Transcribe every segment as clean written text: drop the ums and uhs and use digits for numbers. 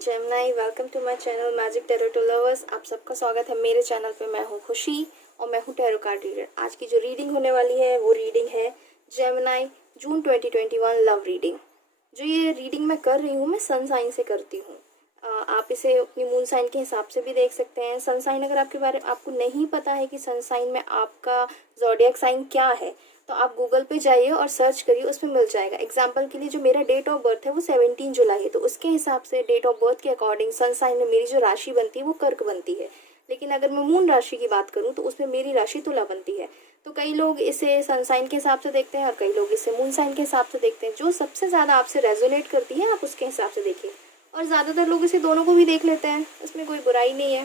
Gemini, welcome to my channel magic tarot to lovers. आप सबका स्वागत है मेरे चैनल पे। मैं हूँ खुशी और मैं हूँ टैरो कार्ड रीडर। आज की जो रीडिंग होने वाली है वो रीडिंग है जेमिनी जून 2021 लव रीडिंग। जो ये रीडिंग मैं कर रही हूँ मैं सन साइन से करती हूँ। आप इसे अपनी मून साइन के हिसाब से भी देख सकते हैं। सन साइन अगर आपको नहीं पता है कि सन साइन में आपका ज़ोडिएक साइन क्या है तो आप गूगल पे जाइए और सर्च करिए, उसमें मिल जाएगा। एग्जाम्पल के लिए जो मेरा डेट ऑफ बर्थ है वो 17 जुलाई है, तो उसके हिसाब से डेट ऑफ बर्थ के अकॉर्डिंग सन साइन में मेरी जो राशि बनती है वो कर्क बनती है। लेकिन अगर मैं मून राशि की बात करूँ तो उसमें मेरी राशि तुला बनती है। तो कई लोग इसे सन साइन के हिसाब से देखते हैं और कई लोग इसे मून साइन के हिसाब से देखते हैं। जो सबसे ज़्यादा आपसे रेजोनेट करती है आप उसके हिसाब से देखिए, और ज़्यादातर लोग इसे दोनों को भी देख लेते हैं, इसमें कोई बुराई नहीं है।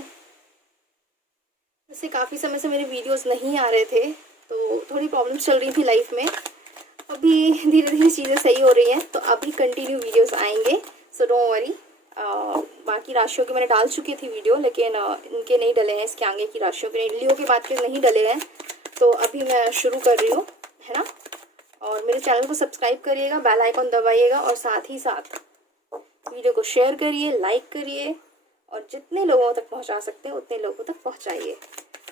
वैसे काफ़ी समय से मेरे वीडियोस नहीं आ रहे थे तो थोड़ी प्रॉब्लम्स चल रही थी लाइफ में। अभी धीरे धीरे चीज़ें सही हो रही हैं तो अभी कंटिन्यू वीडियोस आएंगे, सो डोंट वरी। बाकी राशियों के मैंने डाल चुकी थी वीडियो, लेकिन इनके नहीं डले हैं, इसके आगे की राशियों के लियो के बाद के नहीं डले हैं। तो अभी मैं शुरू कर रही हूँ, है ना। और मेरे चैनल को सब्सक्राइब करिएगा, बेल आइकॉन दबाइएगा और साथ ही साथ वीडियो को शेयर करिए, लाइक करिए और जितने लोगों तक पहुँचा सकते हैं उतने लोगों तक पहुँचाइए।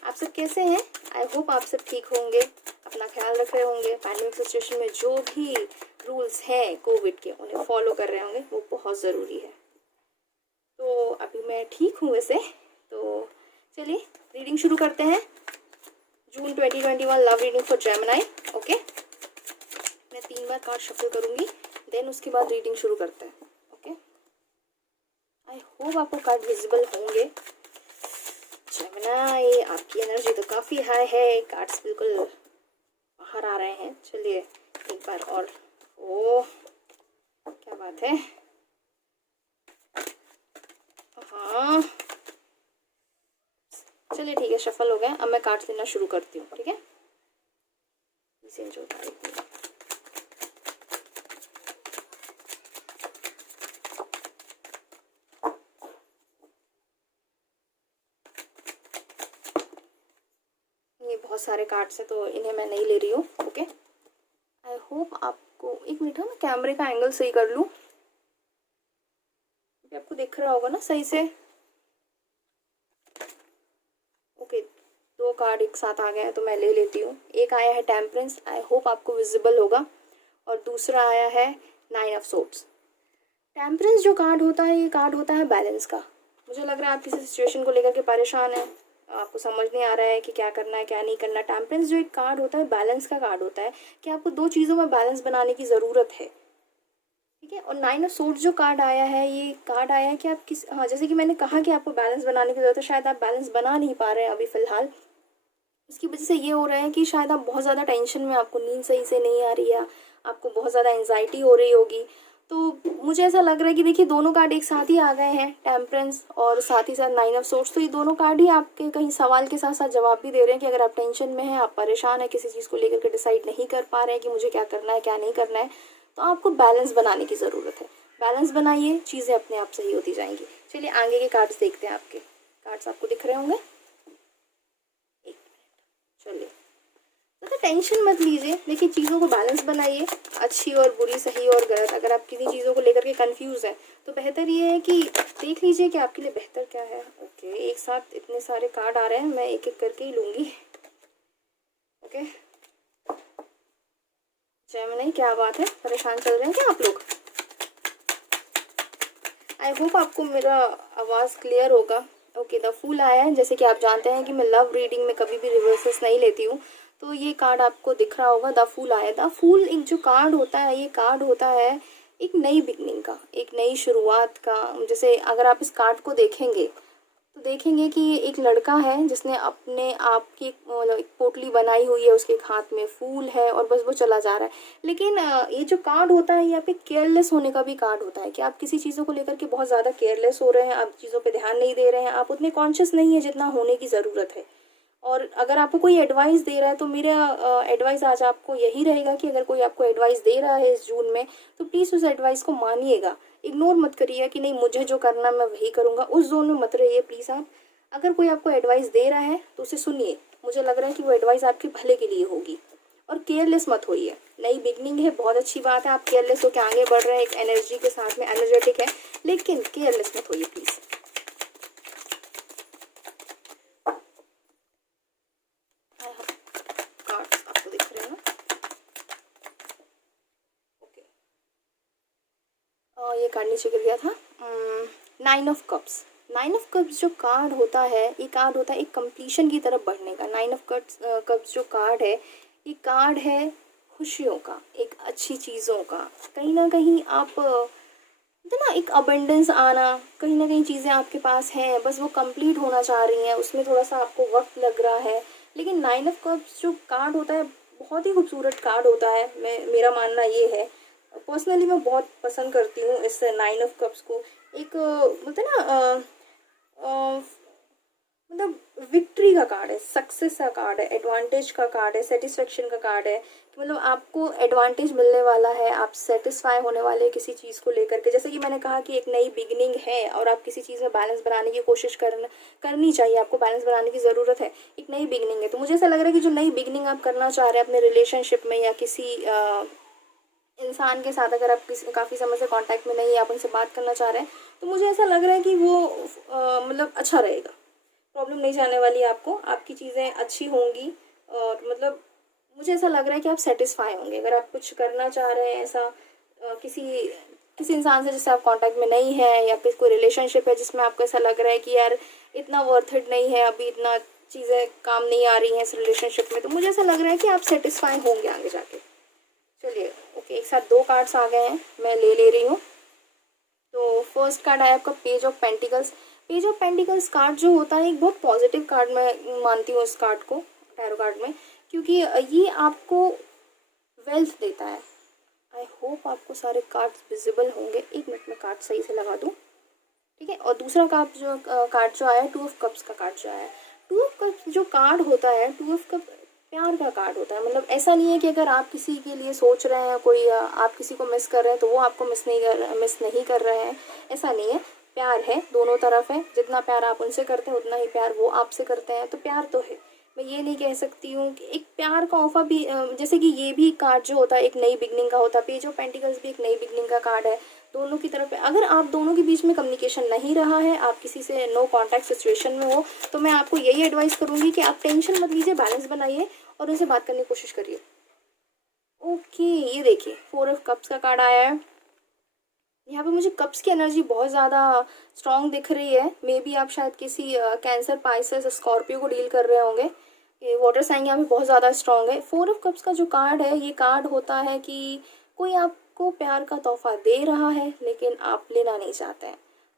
आप सब कैसे हैं? आई होप आप सब ठीक होंगे, अपना ख्याल रख रहे होंगे। पैंडेमिक सिचुएशन में जो भी रूल्स हैं कोविड के उन्हें फॉलो कर रहे होंगे, वो बहुत ज़रूरी है। तो अभी मैं ठीक हूँ वैसे। तो चलिए रीडिंग शुरू करते हैं। जून 2021 love reading for Gemini. Okay, मैं 3 बार कार्ड शफल करूँगी, देन उसके बाद रीडिंग शुरू करते हैं। ओके, आई होप आपको कार्ड विजिबल होंगे। जेमिनी, आपकी एनर्जी तो काफ़ी हाई है, कार्ड्स बिल्कुल बाहर आ रहे हैं। चलिए एक बार और। ओह क्या बात है। हाँ चलिए ठीक है, शफल हो गया। अब मैं कार्ड्स लेना शुरू करती हूँ, ठीक है। चेंज होता है ये बहुत सारे कार्ड्स हैं तो इन्हें मैं नहीं ले रही हूँ। ओके, आई होप आपको, एक मिनट है, मैं कैमरे का एंगल सही कर लूँ, आपको दिख रहा होगा ना सही से। ओके, 2 कार्ड एक साथ आ गए हैं तो मैं ले लेती हूँ। एक आया है टेम्परेंस, आई होप आपको विजिबल होगा, और दूसरा आया है 9 ऑफ सोर्ड्स। टेम्परेंस जो कार्ड होता है ये कार्ड होता है बैलेंस का। मुझे लग रहा है आप किसी सिचुएशन को लेकर के परेशान हैं, आपको समझ नहीं आ रहा है कि क्या करना है क्या नहीं करना। टेम्परेंस जो एक कार्ड होता है बैलेंस का कार्ड होता है कि आपको 2 चीज़ों में बैलेंस बनाने की ज़रूरत है, ठीक है। और 9 ऑफ सोर्ड्स जो कार्ड आया है, ये कार्ड आया है कि आप जैसे कि मैंने कहा कि आपको बैलेंस बनाने की ज़रूरत है, शायद आप बैलेंस बना नहीं पा रहे हैं अभी फ़िलहाल। इसकी वजह से ये हो रहा है कि शायद आप बहुत ज़्यादा टेंशन में, आपको नींद सही से नहीं आ रही है, आपको बहुत ज़्यादा एंजाइटी हो रही होगी। तो मुझे ऐसा लग रहा है कि देखिए दोनों कार्ड एक साथ ही आ गए हैं, टेम्परेंस और साथ ही साथ 9 ऑफ सोर्ड्स। तो ये दोनों कार्ड ही आपके कहीं सवाल के साथ साथ जवाब भी दे रहे हैं कि अगर आप टेंशन में हैं, आप परेशान हैं, किसी चीज़ को लेकर के डिसाइड नहीं कर पा रहे हैं कि मुझे क्या करना है क्या नहीं करना है, तो आपको बैलेंस बनाने की ज़रूरत है। बैलेंस बनाइए, चीज़ें अपने आप सही होती जाएंगी। चलिए आगे के कार्ड्स देखते हैं। आपके कार्ड्स आपको दिख रहे होंगे। चलिए तो टेंशन मत लीजिए, देखिए चीज़ों को बैलेंस बनाइए, अच्छी और बुरी, सही और गलत। अगर आप किसी चीज़ों को लेकर के कंफ्यूज है तो बेहतर ये है कि देख लीजिए कि आपके लिए बेहतर क्या है। ओके, एक साथ इतने सारे कार्ड आ रहे हैं, मैं एक एक करके ही लूँगी। ओके जेमिनी, क्या बात है, परेशान चल रहे हैं क्या आप लोग? आई होप आपको मेरा आवाज़ क्लियर होगा। ओके, द फूल आया है। जैसे कि आप जानते हैं कि मैं लव रीडिंग में कभी भी रिवर्सेस नहीं लेती हूँ, तो ये कार्ड आपको दिख रहा होगा, द फूल आया। द फूल एक जो कार्ड होता है, ये कार्ड होता है एक नई बिगनिंग का, एक नई शुरुआत का। जैसे अगर आप इस कार्ड को देखेंगे तो देखेंगे कि ये एक लड़का है जिसने अपने आप की मतलब एक पोटली बनाई हुई है, उसके हाथ में फूल है और बस वो चला जा रहा है। लेकिन ये जो कार्ड होता है, यहाँ पे केयरलेस होने का भी कार्ड होता है कि आप किसी चीज़ों को लेकर के बहुत ज़्यादा केयरलेस हो रहे हैं, आप चीज़ों पे ध्यान नहीं दे रहे हैं, आप उतने कॉन्शियस नहीं है जितना होने की ज़रूरत है। और अगर आपको कोई एडवाइस दे रहा है तो मेरा एडवाइस आज आपको यही रहेगा कि अगर कोई आपको एडवाइस दे रहा है इस जून में तो प्लीज़ उस एडवाइस को मानिएगा, इग्नोर मत करिए कि नहीं मुझे जो करना मैं वही करूँगा। उस जोन में मत रहिए प्लीज़ आप। अगर कोई आपको एडवाइस दे रहा है तो उसे सुनिए, मुझे लग रहा है कि वो एडवाइस आपके भले के लिए होगी, और केयरलेस मत होइए। नई बिगनिंग है, बहुत अच्छी बात है। आप केयरलेस होकर आगे बढ़ रहे हैं, एक एनर्जी के साथ में, एनर्जेटिक है, लेकिन केयरलेस मत होइए प्लीज़। कार्ड्स आपको दिख रहे हैं ना? ओके, ये कार्ड नीचे गिर गया था। 9 ऑफ कप्स। 9 ऑफ कप्स जो कार्ड होता है, ये कार्ड होता है एक कंप्लीशन की तरफ बढ़ने का। 9 ऑफ कप्स जो कार्ड है, ये कार्ड है खुशियों का, एक अच्छी चीज़ों का। कहीं ना कहीं आप ना एक अबंडेंस आना, कहीं ना कहीं चीज़ें आपके पास हैं, बस वो कंप्लीट होना चाह रही हैं, उसमें थोड़ा सा आपको वक्त लग रहा है। लेकिन 9 ऑफ कप्स जो कार्ड होता है बहुत ही खूबसूरत कार्ड होता है। मेरा मानना ये है, पर्सनली मैं बहुत पसंद करती हूँ इस 9 ऑफ कप्स को। एक बोलते हैं ना मतलब विक्ट्री का कार्ड है, सक्सेस का कार्ड है, एडवांटेज का कार्ड है, सेटिस्फेक्शन का कार्ड है। कि मतलब आपको एडवांटेज मिलने वाला है, आप सेटिस्फाई होने वाले हैं किसी चीज़ को लेकर के। जैसे कि मैंने कहा कि एक नई बिगिनिंग है और आप किसी चीज़ में बैलेंस बनाने की कोशिश करनी चाहिए, आपको बैलेंस बनाने की ज़रूरत है। एक नई बिगिनिंग है, तो मुझे ऐसा लग रहा है कि जो नई बिगिनिंग आप करना चाह रहे हैं अपने रिलेशनशिप में या किसी इंसान के साथ, अगर आप किसी काफ़ी समय से कांटेक्ट में नहीं है, आप उनसे बात करना चाह रहे हैं, तो मुझे ऐसा लग रहा है कि वो मतलब अच्छा रहेगा। प्रॉब्लम नहीं जाने वाली आपको, आपकी चीज़ें अच्छी होंगी और मतलब मुझे ऐसा लग रहा है कि आप सेटिस्फाई होंगे। अगर आप कुछ करना चाह रहे हैं ऐसा किसी इंसान से जिससे आप कांटेक्ट में नहीं है, या फिर कोई रिलेशनशिप है जिसमें आपको ऐसा लग रहा है कि यार इतना वर्थ इट नहीं है, अभी इतना चीज़ें काम नहीं आ रही हैं इस रिलेशनशिप में, तो मुझे ऐसा लग रहा है कि आप सेटिस्फाई होंगे आगे जाके। चलिए ओके, एक साथ 2 कार्ड्स आ गए हैं, मैं ले रही हूँ। तो फर्स्ट कार्ड आया आपका page of pentacles. Page of pentacles card जो होता है एक बहुत पॉजिटिव कार्ड मैं मानती हूँ इस कार्ड को टैरो कार्ड में, क्योंकि ये आपको वेल्थ देता है। आई होप आपको सारे कार्ड्स विजिबल होंगे। 1 मिनट में कार्ड सही से लगा दूँ, ठीक है। और दूसरा कार्ड जो आया है 2 ऑफ कप्स का कार्ड जो आया है। 2 ऑफ कप्स जो कार्ड होता है, 2 ऑफ कप प्यार का कार्ड होता है। मतलब ऐसा नहीं है कि अगर आप किसी के लिए सोच रहे हैं, कोई आप किसी को मिस कर रहे हैं तो वो आपको मिस नहीं कर रहे हैं, ऐसा नहीं है। प्यार है, दोनों तरफ है। जितना प्यार आप उनसे करते हैं उतना ही प्यार वो आपसे करते हैं, तो प्यार तो है। मैं ये नहीं कह सकती हूँ कि एक प्यार का ऑफर भी जैसे कि ये भी कार्ड जो होता है एक नई बिगनिंग का होता है। पेज ऑफ पेंटिकल्स भी एक नई बिगनिंग का कार्ड है। दोनों की तरफ अगर आप दोनों के बीच में कम्युनिकेशन नहीं रहा है, आप किसी से नो कांटेक्ट सिचुएशन में हो, तो मैं आपको यही एडवाइस करूंगी कि आप टेंशन मत लीजिए, बैलेंस बनाइए और उनसे बात करने की कोशिश करिए। ओके, ये देखिए 4 ऑफ कप्स का कार्ड आया है। यहाँ पे मुझे कप्स की एनर्जी बहुत ज़्यादा स्ट्रॉन्ग दिख रही है। मे बी आप शायद किसी कैंसर, पाइसेस, स्कॉर्पियो को डील कर रहे होंगे। ये वाटर साइन यहाँ पे बहुत ज़्यादा स्ट्रॉन्ग है। 4 ऑफ कप्स का जो कार्ड है, ये कार्ड होता है कि कोई आपको प्यार का तोहफा दे रहा है लेकिन आप लेना नहीं चाहते हैं।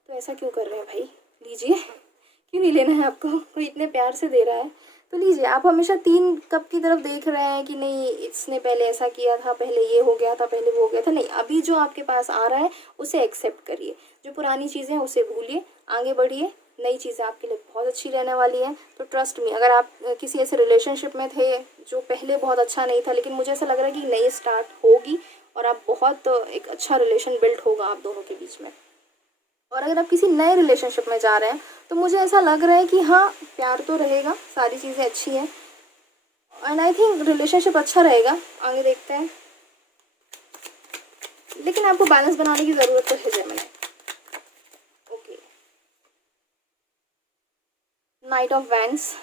तो ऐसा क्यों कर रहे हैं भाई, लीजिए। क्यों नहीं लेना है आपको, कोई इतने प्यार से दे रहा है तो लीजिए। आप हमेशा 3 कप की तरफ देख रहे हैं कि नहीं इसने पहले ऐसा किया था, पहले ये हो गया था, पहले वो हो गया था। नहीं, अभी जो आपके पास आ रहा है उसे एक्सेप्ट करिए। जो पुरानी चीज़ें हैं उसे भूलिए, आगे बढ़िए। नई चीज़ें आपके लिए बहुत अच्छी रहने वाली हैं। तो ट्रस्ट मी, अगर आप किसी ऐसे रिलेशनशिप में थे जो पहले बहुत अच्छा नहीं था, लेकिन मुझे ऐसा लग रहा है कि नई स्टार्ट होगी और आप बहुत एक अच्छा रिलेशन बिल्ड होगा आप दोनों के बीच में। और अगर आप किसी नए रिलेशनशिप में जा रहे हैं तो मुझे ऐसा लग रहा है कि हाँ, प्यार तो रहेगा, सारी चीज़ें अच्छी हैं एंड आई थिंक रिलेशनशिप अच्छा रहेगा। आगे देखते हैं, लेकिन आपको बैलेंस बनाने की ज़रूरत तो है Gemini. Okay, night of wands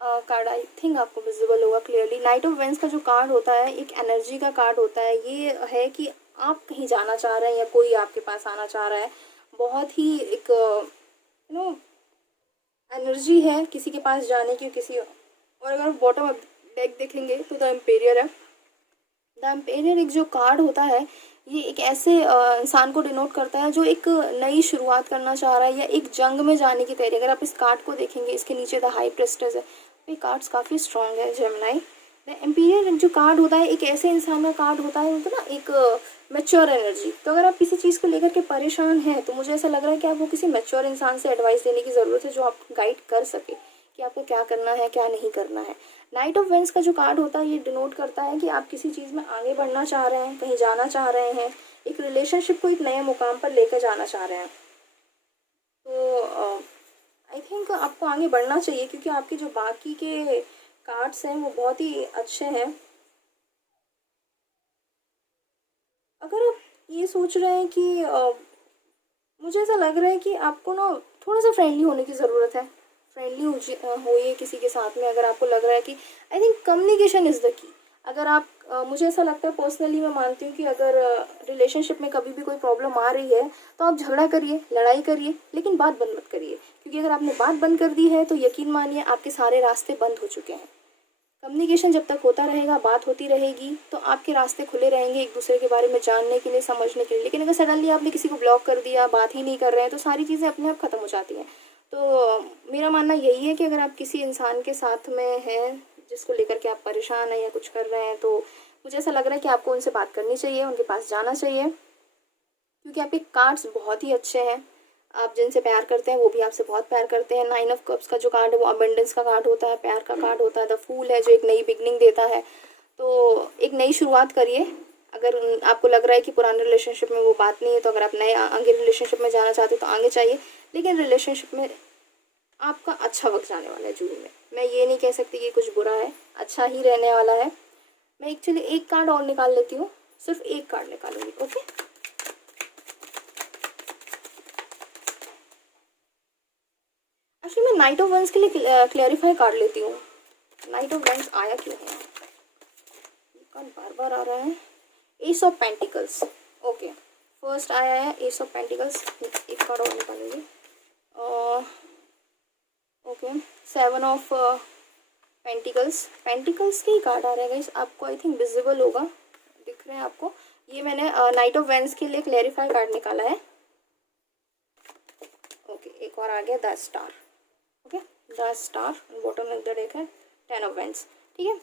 card I think आपको विजिबल होगा क्लियरली। नाइट ऑफ वैंड्स का जो कार्ड होता है एक एनर्जी का कार्ड होता है। ये है कि आप कहीं जाना चाह रहे हैं या कोई आपके पास आना चाह रहा है। बहुत ही एक एनर्जी है किसी के पास जाने की, किसी। और अगर बॉटम अप डेक देखेंगे तो द एम्पेरियर है। द एम्पेरियर एक जो कार्ड होता है, ये एक ऐसे इंसान को डिनोट करता है जो एक नई शुरुआत करना चाह रहा है या एक जंग में जाने की तैयारी। अगर आप इस कार्ड को देखेंगे, इसके नीचे द हाई प्रेस्टेज है। ये कार्ड्स काफ़ी स्ट्रॉन्ग है जेमिनी। द एम्पेरियर जो कार्ड होता है एक ऐसे इंसान का कार्ड होता है, मतलब ना एक मैच्योर एनर्जी। तो अगर आप किसी चीज़ को लेकर के परेशान हैं तो मुझे ऐसा लग रहा है कि आपको किसी मैच्योर इंसान से एडवाइस लेने की ज़रूरत है, जो आपको गाइड कर सके कि आपको क्या करना है, क्या नहीं करना है। नाइट ऑफ वेंस का जो कार्ड होता है ये डिनोट करता है कि आप किसी चीज़ में आगे बढ़ना चाह रहे हैं, कहीं जाना चाह रहे हैं, एक रिलेशनशिप को एक नए मुकाम पर लेकर जाना चाह रहे हैं। तो आई थिंक आपको आगे बढ़ना चाहिए, क्योंकि आपके जो बाकी के कार्ड्स हैं वो बहुत ही अच्छे हैं। अगर आप ये सोच रहे हैं कि मुझे ऐसा लग रहा है कि आपको ना थोड़ा सा फ्रेंडली होने की ज़रूरत है। फ्रेंडली होइए किसी के साथ में। अगर आपको लग रहा है कि I think communication is the key. अगर आप मुझे ऐसा लगता है पर्सनली, मैं मानती हूँ कि अगर रिलेशनशिप में कभी भी कोई प्रॉब्लम आ रही है तो आप झगड़ा करिए, लड़ाई करिए, लेकिन बात बंद मत करिए। क्योंकि अगर आपने बात बंद कर दी है तो यकीन मानिए आपके सारे रास्ते बंद हो चुके हैं। कम्युनिकेशन जब तक होता रहेगा, बात होती रहेगी, तो आपके रास्ते खुले रहेंगे एक दूसरे के बारे में जानने के लिए, समझने के लिए। लेकिन अगर सडनली आपने किसी को ब्लॉक कर दिया, बात ही नहीं कर रहे हैं, तो सारी चीज़ें अपने आप ख़त्म हो जाती हैं। तो मेरा मानना यही है कि अगर आप किसी इंसान के साथ में हैं जिसको लेकर के आप परेशान हैं या कुछ कर रहे हैं, तो मुझे ऐसा लग रहा है कि आपको उनसे बात करनी चाहिए, उनके पास जाना चाहिए। क्योंकि आपके कार्ड्स बहुत ही अच्छे हैं। आप जिनसे प्यार करते हैं वो भी आपसे बहुत प्यार करते हैं। 9 ऑफ कप्स का जो कार्ड है वो अबंडेंस का कार्ड होता है, प्यार का कार्ड होता है। द फूल है जो एक नई बिगनिंग देता है। तो एक नई शुरुआत करिए। अगर आपको लग रहा है कि पुराने रिलेशनशिप में वो बात नहीं है, तो अगर आप नए आगे रिलेशनशिप में जाना चाहते हो तो आगे चाहिए। लेकिन रिलेशनशिप में आपका अच्छा वक्त जाने वाला है जून में। मैं ये नहीं कह सकती कि कुछ बुरा है, अच्छा ही रहने वाला है। मैं एक्चुअली एक कार्ड और निकाल लेती हूँ, सिर्फ एक कार्ड निकालूंगी। ओके, एक्चुअली मैं नाइट ऑफ वंस के लिए क्लैरिफाई कार्ड लेती हूँ। नाइट ऑफ वंस आया क्यों है? ये कार्ड बार बार आ रहा है। S of pentacles. Okay, first आया है एस ऑफ पेंटिकल्स। एक कार्ड और निकालेंगे। Okay, 7 of pentacles. पेंटिकल्स के ही कार्ड आ रहे हैं गाइस, आपको आई थिंक विजिबल होगा, दिख रहे हैं आपको। ये मैंने नाइट ऑफ वेंस के लिए क्लैरिफाई कार्ड निकाला है। ओके, एक और आ गया the star. Okay, the star bottom में इधर एक है 10 ऑफ वेंस। ठीक है,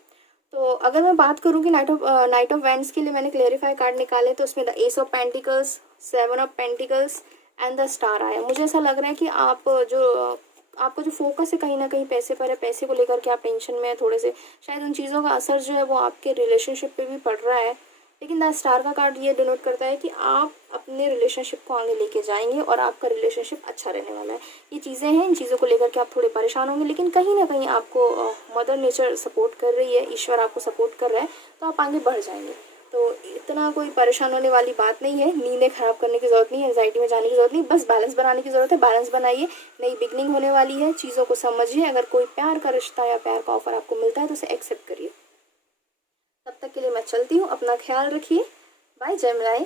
तो अगर मैं बात करूँ कि नाइट ऑफ वेंस के लिए मैंने क्लैरिफाई कार्ड निकाले, तो उसमें the S of pentacles, 7 of pentacles and the star आया। मुझे ऐसा लग रहा है कि आपका जो फोकस है कहीं ना कहीं पैसे पर है। पैसे को लेकर के आप टेंशन में है थोड़े से, शायद उन चीज़ों का असर जो है वो आपके रिलेशनशिप पे भी पड़ रहा है। लेकिन द स्टार का कार्ड ये डिनोट करता है कि आप अपने रिलेशनशिप को आगे लेके जाएंगे और आपका रिलेशनशिप अच्छा रहने वाला है। ये चीज़ें हैं, इन चीज़ों को लेकर के आप थोड़े परेशान होंगे, लेकिन कहीं ना कहीं आपको मदर नेचर सपोर्ट कर रही है, ईश्वर आपको सपोर्ट कर रहा है, तो आप आगे बढ़ जाएंगे। तो इतना कोई परेशान होने वाली बात नहीं है। नींदें खराब करने की ज़रूरत नहीं है, एंजाइटी में जाने की ज़रूरत नहीं, बस बैलेंस बनाने की ज़रूरत है। बैलेंस बनाइए, नई बिगनिंग होने वाली है, चीज़ों को समझिए। अगर कोई प्यार का रिश्ता या प्यार का ऑफर आपको मिलता है तो उसे एक्सेप्ट करिए। तब तक के लिए मैं चलती हूँ, अपना ख्याल रखिए। Bye Gemini.